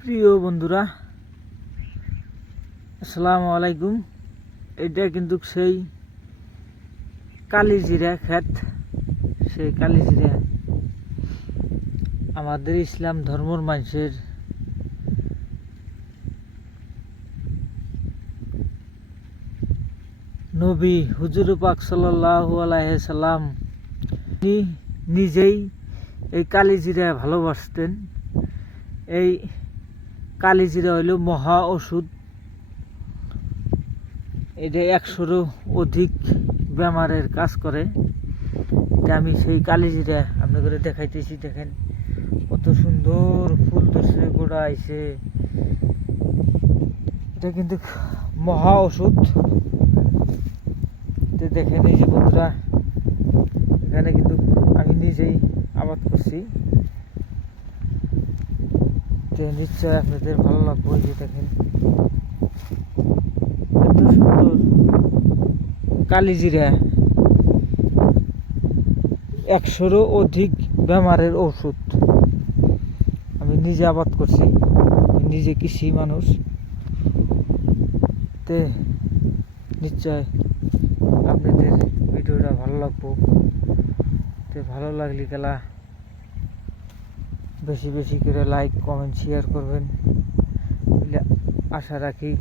প্রিয় বন্ধুরা, আসসালামু আলাইকুম। এটা কিন্তু সেই কালিজিরা ক্ষেত। সেই কালিজিরা আমাদের ইসলাম ধর্মর মানুষের নবী হুজুর পাক সাল্লাল্লাহু আলাইহি সাল্লাম নিজেই এই কালিজিরা ভালোবাসতেন। এই কালিজিরা হইল মহা ওষুধ। এটা 100-এরও অধিক বেমারের কাজ করে। আমি সেই কালিজিরা আপনাদের দেখাইতেছি। দেখেন কত সুন্দর ফুল ধরছে, গোড়া আইছে। এটা কিন্তু মহা ওষুধ। দেখেন এই যে বন্ধুরা, এখানে কিন্তু আমি নিজেই আবাদ করছি। নিশ্চয় আপনাদের ভালো লাগবে। যে দেখেন এত সুন্দর কালিজিরা, 100-এরও অধিক বেমারের ওষুধ। আমি নিজে আবাদ করছি, আমি নিজে কৃষি মানুষ। নিশ্চয় আপনাদের ভিডিওটা ভালো লাগবো। ভালো লাগলে গেলা বেশি বেশি করে লাইক, কমেন্ট, শেয়ার করবেন বলে আশা রাখি।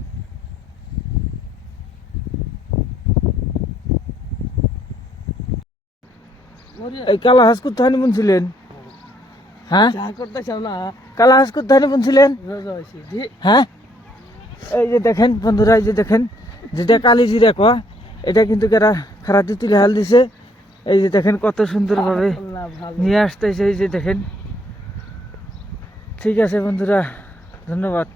এই কালা হাঁস কোথায় বুনছিলেন? হ্যাঁ, কালা হাঁস কোথায় বুনছিলেন? হ্যাঁ, এই যে দেখেন বন্ধুরা, এই যে দেখেন যেটা কালিজিরা কয়, এটা কিন্তু কেরা খারাতি তুলে হাল দিছে। এই যে দেখেন কত সুন্দর ভাবে নিয়ে আসতেছে। এই যে দেখেন। ঠিক আছে বন্ধুরা, ধন্যবাদ।